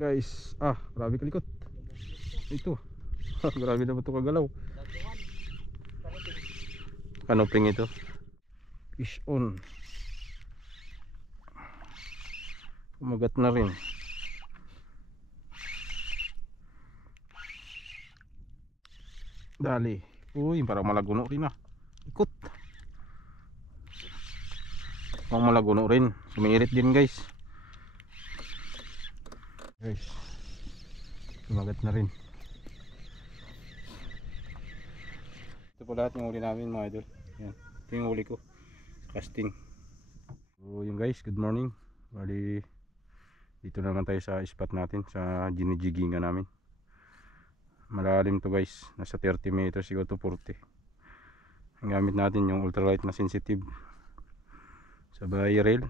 Guys, grabe kalikot. Ito. Grabe naman ito kagalaw. Kanoping ito. Fish on. Umagat na rin. Dali. Uy, parang malaguno rin Ikot. Parang malaguno rin. Sumirit din guys. Guys. Umagat na rin. Ito po lahat yung huli namin mga idol. Yan. Ito yung huli ko. Casting. So yun guys, good morning. Bali, dito naman tayo sa spot natin. Sa ginijigingan namin. Malalim to guys. Nasa 30 meters siguro to 40. Ang gamit natin yung ultralight na sensitive. Sabay rail.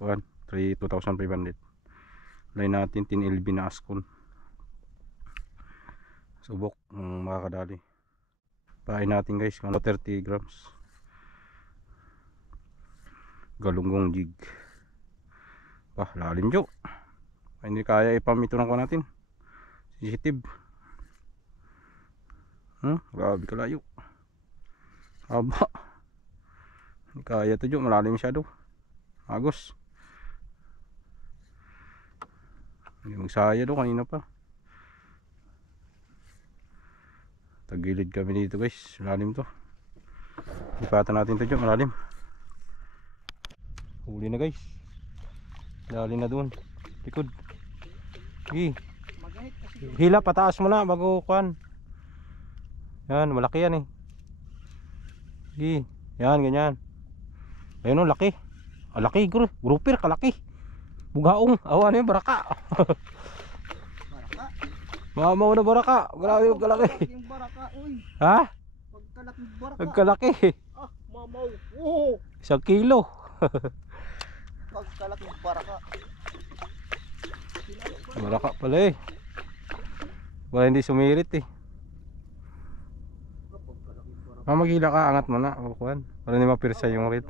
2,500. Line natin 10 LB na Ascon. Subok makakadali. Pain natin guys, 30 grams. Galunggong jig. Lalim jo. Hindi kaya ipam ito ng ko natin. Sensitive. Grabe kalayo. Haba. Hindi kaya ito jo, malalim masyado. Agos. Hindi magsaya do kanina pa. Tagilid kami dito guys, malalim to. Lipatan natin to dyan, malalim. Huli na guys. Dali na doon. Likod. Hila, pataas mo na bago kuhan. Yan, malaki yan Yan, ganyan. Ayun laki. Laki, grouper, kalaki. Bugaong, ano yung baraka. Mamaw na baraka. Grabe yung kalaki. Yung baraka, uy. Ha? Pagkalaki baraka. Pagkalaki. Mamaw. Oo. 1 kilo. Pagkalaki baraka. Baraka pala Wala hindi sumirit Maghila ka, angat mo na. Kuhan. Para hindi mapirsa yung rate.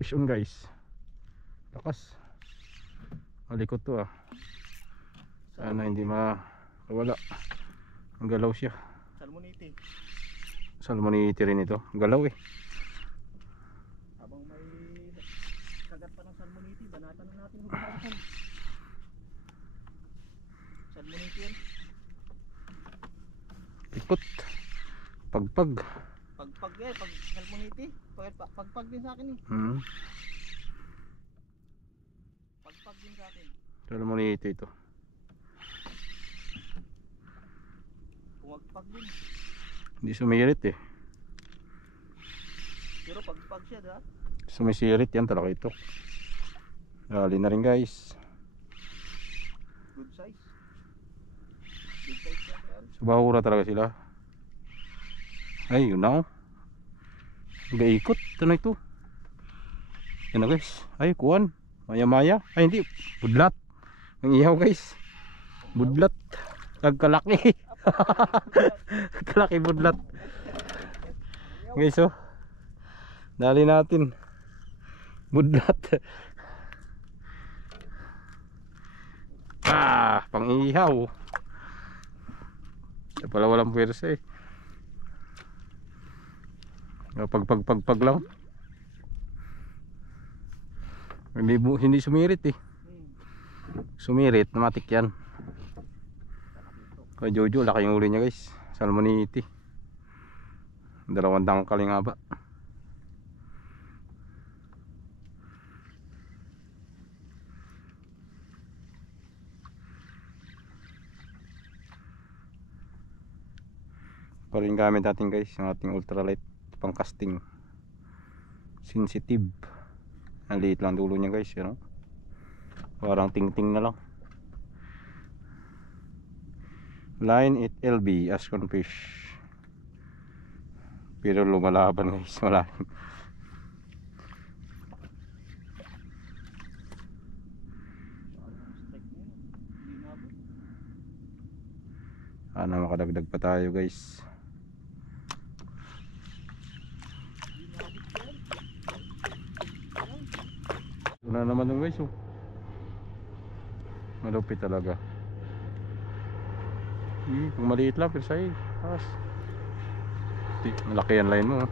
Fish on guys. Lakas. Malikot to Sana hindi mawala. Ang galaw siya. Salmonite. Salmonite rin ito. Galaw Habang may kagat pa ng salmonite, banatan na natin hugasan. Salmonite yan. Ikot. Pagpag. Pagpag pag salmonite. Pagpag din sa akin Pagpag din sa akin. Salmonite ito. Pagpag din. Hindi sumirit Pero pagpag siya Sumisirit yan talaga ito. Dali na rin guys. Good size. Good size yan. Subahura talaga sila. Ay, yun na Gaikot. Ito na ito. Yan na guys. Ay, kuwan. Maya-maya. Ay, hindi. Budlat. Ang ihaw guys. Budlat. Nagkalaki. Nagkalaki budlat. Guys dali natin. Budlat. Pang ihaw. Ito pala walang pwersa Pag lang. Hindi sumirit Sumirit, namatik yan. Kay Jojo, laki yung uli niya guys. Salmonite. 2 dangkal yung haba. Pa rin gamit natin guys, yung ating ultralight pang casting. Sensitive. Ang liit lang dulo niya guys, parang ting-ting na lang. Line 8 LB Ascon fish. Pero lumalaban guys, malalim. Makadagdag pa tayo guys. Ito na naman yung guys, oh. Malupit talaga. Kung maliit lang, pero sa'yo. Malaki yan line mo, oh.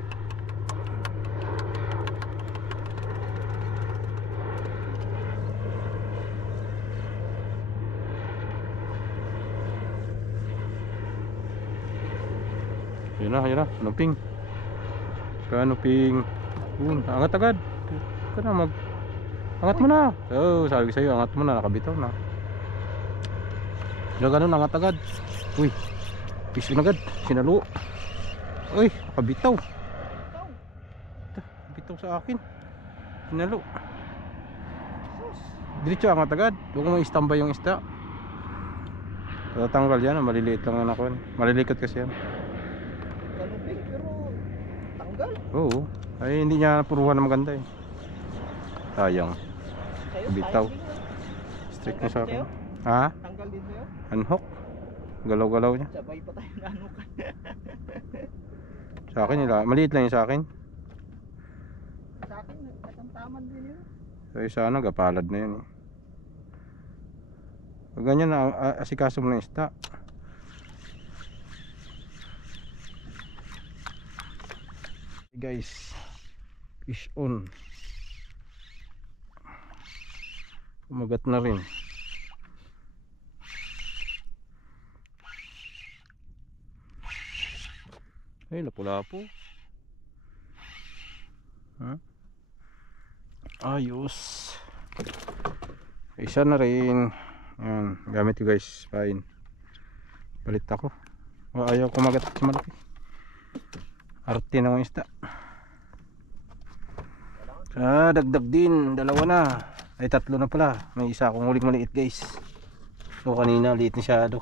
Yun na, anong kanuping. Angat agad. Angat mo na. Sabi ko sa'yo, angat mo na, nakabitaw na. Ganun, angat agad. Uy, piso na agad, sinalo. Uy, nakabitaw. Bitaw sa akin. Sinalo. Diretso, angat agad. Huwag mo i-standby yung isda. Tatanggal yan, maliliit lang yan ako. Malilikot kasi yan. Kanuping pero tanggal. Oo. Ay hindi niya puruhan na maganda eh. Sayang. Sa'yo, Bitaw. sayang din, Strict na sa akin. sa'yo? Ha? Tanggal din sa'yo? Unhook. Galaw-galaw niya. Sabay pa tayo nanukan. Sa akin nila. Maliit lang yun sa akin. Sa akin, katamtaman din yun. So isa ano, gapalad na yun eh. Pag ganyan na, asikaso mo ng isda. Guys, fish on. Kumagat na rin. Ay, lapu-lapu. Ayos. Isa na rin. Yan, gamit ko guys. Fine. Palit ako. Ayaw kumagat sa malaki. Arte na mga isda. Dagdag din. Dalawa na. Ay, tatlo na pala. May isa akong huling maliit guys. So kanina liit na masyado.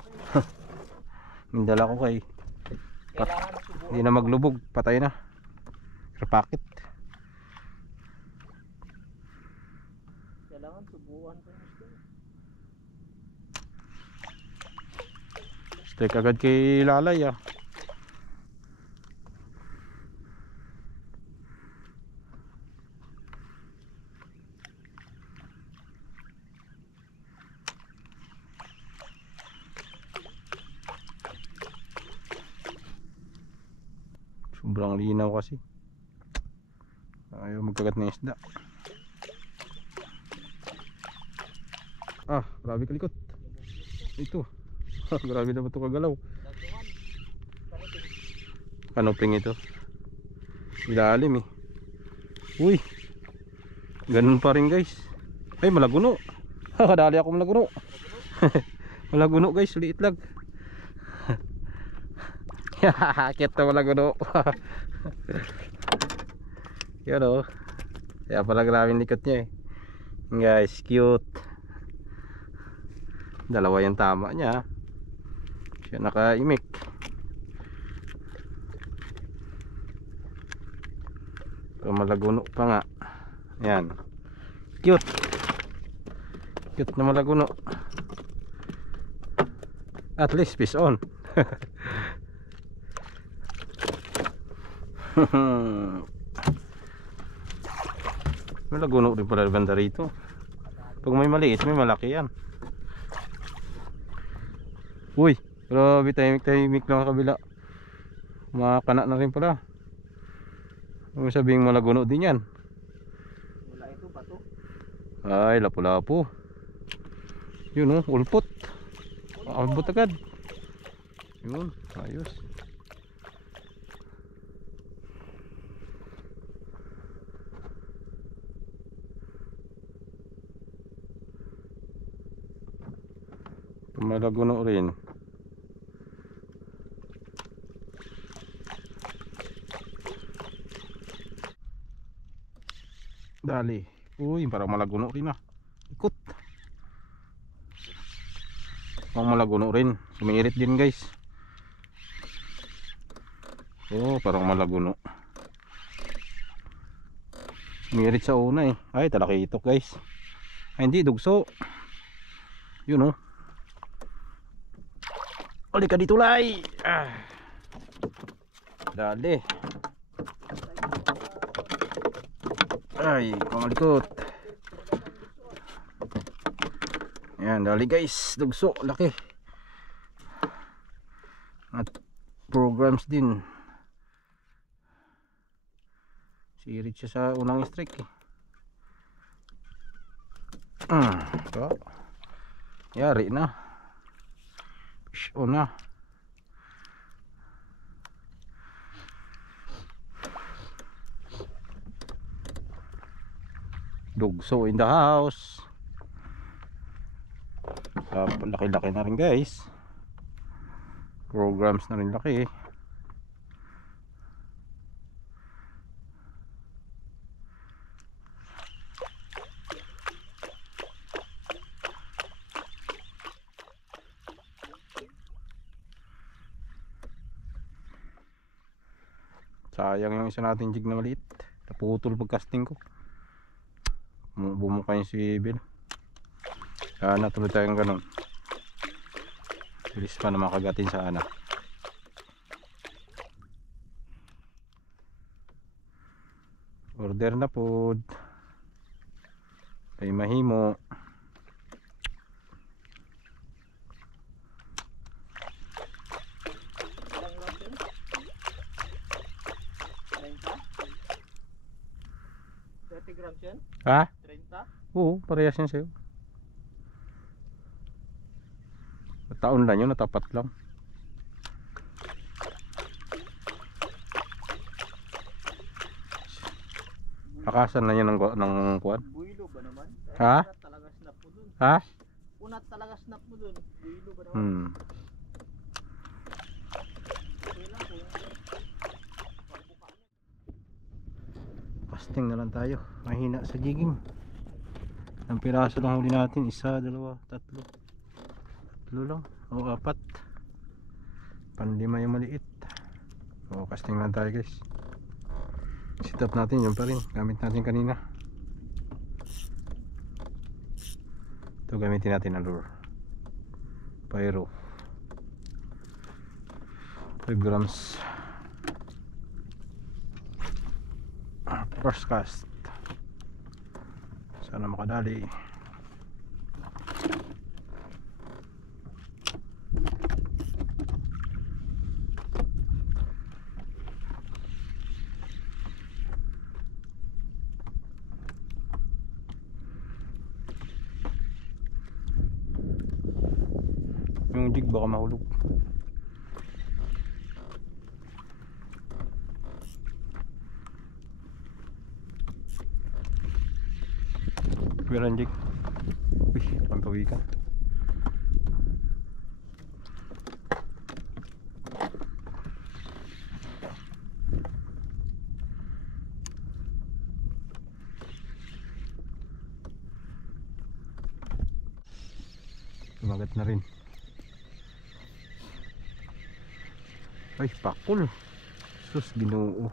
Mindala ko kay hindi na maglubog. Patay na. Repakit. Kailangan subukan ko. Strike agad kay Lalay ah. Sobrang linaw kasi. Ayaw magkagat ng isda. Grabe kalikot. Ito. Grabe naman ito kagalaw. Kanuping ito. Ilalim eh. Uy. Ganun pa rin guys. Ay, malaguno. Kadali ako malaguno. Malaguno guys, liit lang. Cute na malaguno. Yun o. Kaya pala grabing likot niya eh. Guys, cute. Dalawa yung tama niya. Siya nakaimik. Malaguno pa nga. Yan. Cute. Cute na malaguno. At least fish on. Malaguno rin pala banda rito. Pag may maliit, may malaki yan. Uy, grabe, tahimik lang ang kabila. Makakana na rin pala. Huwag sabihing malaguno din yan. Wala ito, bato. Ay, lapu-lapu. Yun oh, ulpot. Ulpot agad. Yun, ayos. Malaguno rin. Dali. Uy, parang malaguno rin ah. Ikot. Parang malaguno rin. Sumirit din guys. Oh, parang malaguno. Sumirit sa una eh. Ay, talakitok guys. Ay, hindi, dugso. Yun oh. Uli ka dito lay. Dali. Ay, pamalikot. Ayan, dali guys, dugso, laki. At programs din. Sirit siya sa unang strike eh. Ito. Yari na. Fish on na. Dugso in the house. Laki-laki na rin guys. Programs na rin laki. Sayang yung isa natin jig na maliit. Naputol pag casting ko. Bumuka yung si Bill. Sana tuloy tayong ganun. Bilis pa na makagatin sa anak. Order na po. Tay mahimo. Ilang grams yun? 30? 30 grams yan? Ha? 30? Oo, parehas yan sa'yo. Taon lang yun, natapat lang. Akasan na yan ng kuwan. Builo ba naman? Ha? Unat talaga snap mo dun. Ha? Unat talaga snap mo dun. Builo ba naman? Okay lang kung pagbuka niya. Casting na lang tayo. Mahina sa jigging. Ang piraso lang huli natin. 1, 2, 3. 3 lang. O 4. Panlima yung maliit. O casting lang tayo guys. Sit up natin yun pa rin. Gamit natin kanina. Ito gamitin natin ang lure. Pyro. 5 grams. First cast. Sana makadali. Yung jig baka mahulog. Meron jig. Uy, pampawikan. Tumagat na rin. Ay, pakul. Sus, Ginoo.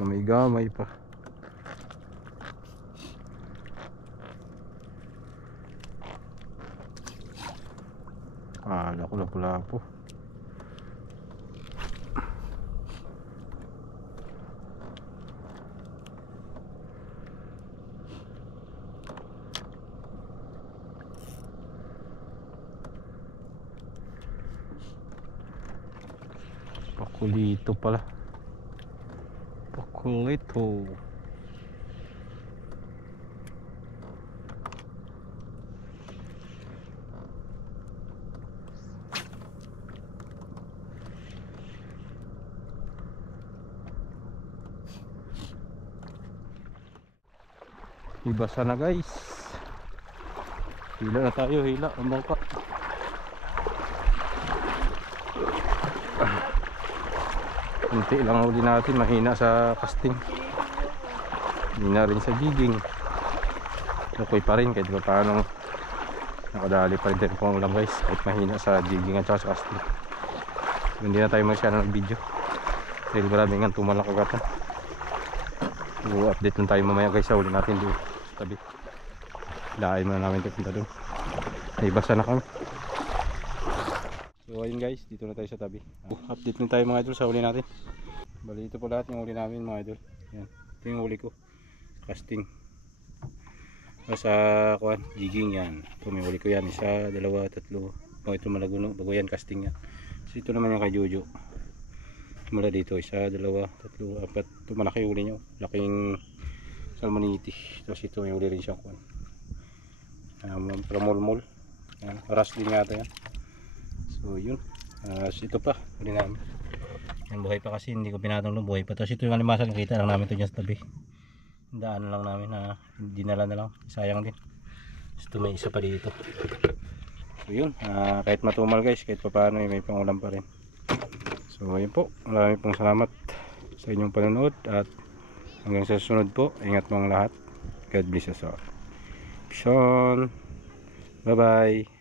Gamay-gamay pa. Lapu-lapu. Pakulito pala. Pakulito. Ibasa na guys. Hila na tayo, hila ang bangka. Kunti lang huli natin, mahina sa casting. Mahina rin sa jigging. Okay pa rin kahit pa paano. Nakadali pa rin tayo kung ulam guys. Kahit mahina sa jigging at sa casting. Hindi na tayo masyado ng video. Dahil marami nga tumalak agatan. Update lang tayo mamaya guys sa huli natin doon sa tabi. Lain muna namin ito punta doon. Ay basa na kami. So ayun guys, dito na tayo sa tabi. Update lang tayo mga idol sa huli natin. Bali ito po lahat yung huli namin mga idol. Yan. Ito yung huli ko. Casting. Sa kuan, jiging yan. Ito may huli ko yan. Isa, dalawa, tatlo. Oh, ito malaguno. Bago yan, casting yan. So, ito naman yung kay Jojo. Mula dito, isa, dalawa, tatlo, apat. Ito malaki huli nyo. Laking salmoniti. Tapos ito may huli rin siyang kuan. Pramulmul. Ras din yata yan. So yun. Ito pa. Huli namin. Yan, buhay pa kasi. Hindi ko pinatong doon. Buhay pa. Tapos ito yung alimasag. Nakita lang namin ito dyan sa tabi. Daan lang namin na dinala na lang. Sayang din. Ito may isa pa dito. So yun. Kahit matumal guys. Kahit pa paano may pangulam pa rin. So ayun po. Maraming pong salamat sa inyong panonood. At hanggang sa susunod po. Ingat mong lahat. God bless us all. Peace on. Bye bye.